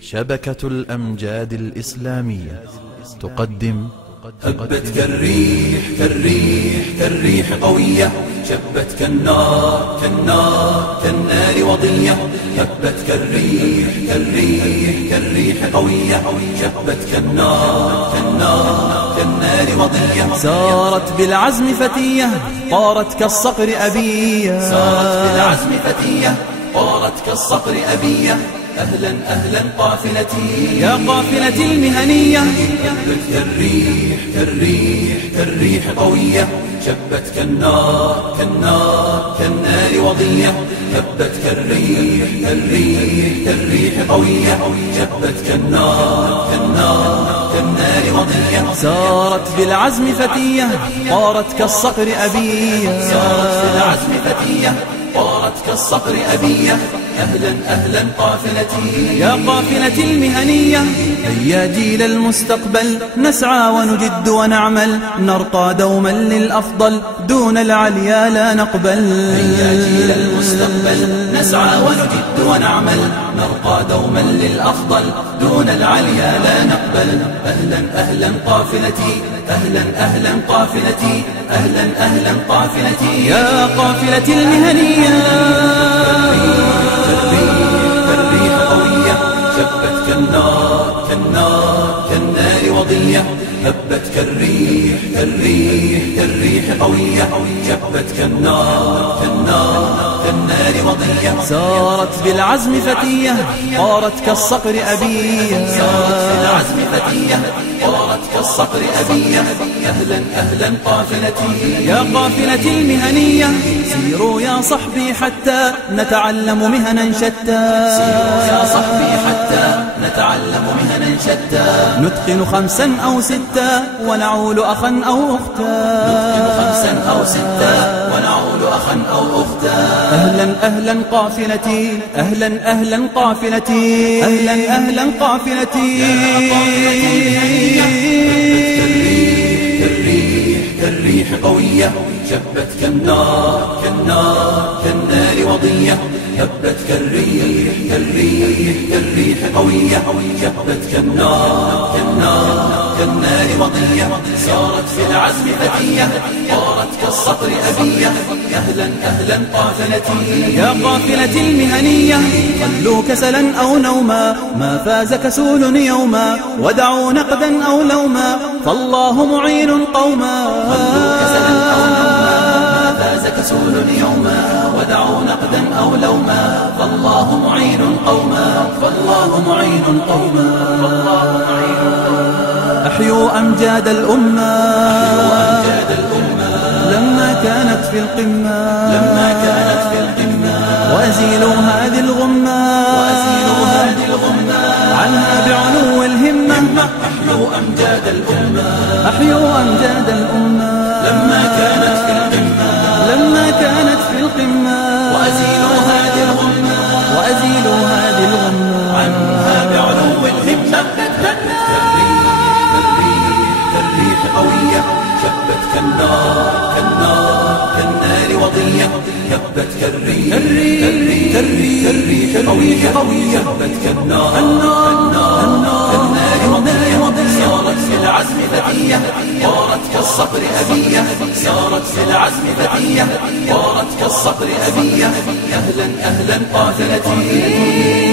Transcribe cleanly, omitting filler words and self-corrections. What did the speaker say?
شبكة الأمجاد الإسلامية تقدم هبت كالريح كالريح كالريح قوية، شبت كالنار كالنار كالنار وضية. هبت كالريح كالريح كالريح قوية، شبت كالنار كالنار كالنار وضية. سارت بالعزم فتية طارت كالصقر أبية، سارت بالعزم فتية طارت كالصقر أبية. أهلا أهلا قافلتي يا قافلتي المهنية. هبت كالريح كالريح كالريح قوية، شبت كالنار كالنار كالنار وضية. هبت كالريح كالريح كالريح قوية، شبت كالنار كالنار كالنار وضية. سارت بالعزم فتية طارت كالصقر أبية، سارت بالعزم فتية طارت كالصقر أبية. أهلا أهلا قافلتي يا قافلتي المهنية. هيا جيل المستقبل نسعى ونجد ونعمل، نرقى دوما للأفضل دون العليا لا نقبل. هيا جيل المستقبل نسعى ونجد ونعمل، نرقى دوما للأفضل دون العليا لا نقبل. أهلا أهلا قافلتي أهلا أهلا قافلتي أهلا أهلا قافلتي يا قافلتي المهنية. كالريح قوية، شبت كالنار كالنار كالنار وضية. هبت كالريح كالريح كالريح قوية، شبت كالنار كالنار كالنار وضية. سارت بالعزم فتية طارت كالصقر أبية، سارت بالعزم فتية طارت كالصقر أبية. أهلا أهلا قافلتي يا قافلتي المهنية. سيروا يا صحبي حتى نتعلم مهنا شتى، سيروا يا صحبي حتى نتعلم مهنا شتى. نتقن 5 أو 6 ونعول أخا أو أختا، نتقن 5 أو 6 ونعول أخا أو أختا. أهلا أهلا قافلتي أهلا أهلا قافلتي أهلا أهلا قافلتي. كالريح قوية، شبت كالنار كالنار كالنار وضية. هبت كالريح كالريح كالريح قوية، شبت كالنار كالنار كالنار وضية. سارت في العزم فتية طارت كالصقر أبية. أهلا أهلا قافلتي يا قافلتي المهنية. خلوا كسلا أو نوما ما فاز كسول يوما، ودعوا نقدا أو لوما فالله معين قوما. خلوا كسلا أو نوما ما فاز كسول يوما، ودعوا نقدا أو لوما فالله معين قوما. فالله معين قوما. فالله معين قوما. أحيوا أمجاد الأمة لما كانت في القمة، لما كانت في القمة. وأزيلوا هذه الغمة وأزيلوا هذه الغمة عنها بعلو الهمة. أحيوا أمجاد الأمة أحيوا أمجاد الأمة لما كانت في القمة، لما كانت في القمة. وأزيلوا هذه الغمة وأزيلوا هذه الغمة عنها بعلو الهمة. كالريح قوية، شبت كالنار كالنار كالنار وضية. هبت كالريح كالريح قوية، شبت كالنار كالنار كالنار وضية. سارت في العزم فتية طارت كالصقر أبية. سارت في العزم فتية طارت كالصقر أبية. أهلا أهلا قافلتي